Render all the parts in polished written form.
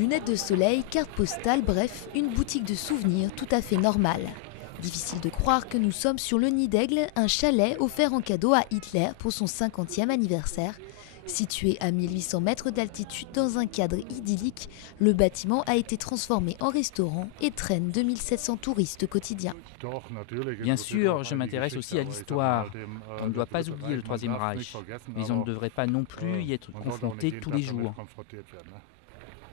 Lunettes de soleil, carte postale, bref, une boutique de souvenirs tout à fait normale. Difficile de croire que nous sommes sur le Nid d'Aigle, un chalet offert en cadeau à Hitler pour son 50e anniversaire. Situé à 1800 mètres d'altitude dans un cadre idyllique, le bâtiment a été transformé en restaurant et traîne 2700 touristes quotidiens. Bien sûr, je m'intéresse aussi à l'histoire. On ne doit pas oublier le Troisième Reich, mais on ne devrait pas non plus y être confronté tous les jours.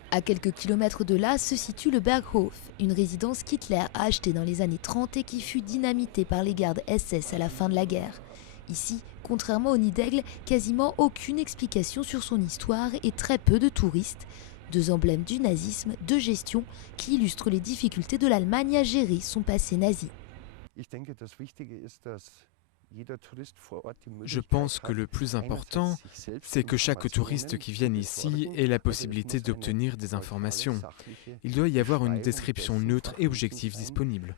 À quelques kilomètres de là se situe le Berghof, une résidence qu'Hitler a achetée dans les années 30 et qui fut dynamitée par les gardes SS à la fin de la guerre. Ici, contrairement au Nid d'Aigle, quasiment aucune explication sur son histoire et très peu de touristes. Deux emblèmes du nazisme, de gestion, qui illustrent les difficultés de l'Allemagne à gérer son passé nazi. Je pense que le plus important, c'est que chaque touriste qui vient ici ait la possibilité d'obtenir des informations. Il doit y avoir une description neutre et objective disponible.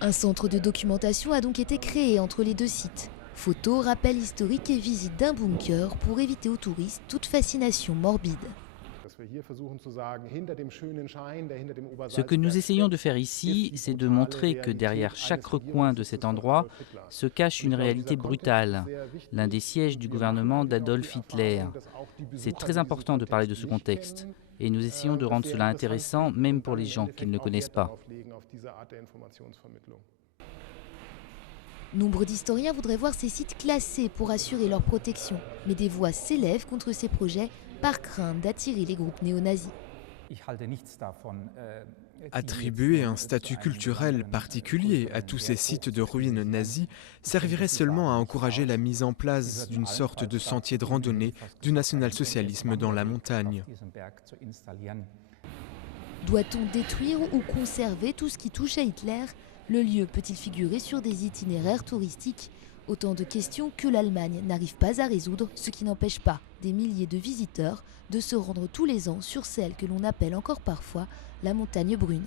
Un centre de documentation a donc été créé entre les deux sites. Photos, rappels historiques et visite d'un bunker pour éviter aux touristes toute fascination morbide. Ce que nous essayons de faire ici, c'est de montrer que derrière chaque recoin de cet endroit se cache une réalité brutale, l'un des sièges du gouvernement d'Adolf Hitler. C'est très important de parler de ce contexte, et nous essayons de rendre cela intéressant même pour les gens qui ne le connaissent pas. Nombre d'historiens voudraient voir ces sites classés pour assurer leur protection, mais des voix s'élèvent contre ces projets par crainte d'attirer les groupes néo-nazis. Attribuer un statut culturel particulier à tous ces sites de ruines nazies servirait seulement à encourager la mise en place d'une sorte de sentier de randonnée du national-socialisme dans la montagne. Doit-on détruire ou conserver tout ce qui touche à Hitler ? Le lieu peut-il figurer sur des itinéraires touristiques ? Autant de questions que l'Allemagne n'arrive pas à résoudre, ce qui n'empêche pas des milliers de visiteurs de se rendre tous les ans sur celle que l'on appelle encore parfois la montagne brune.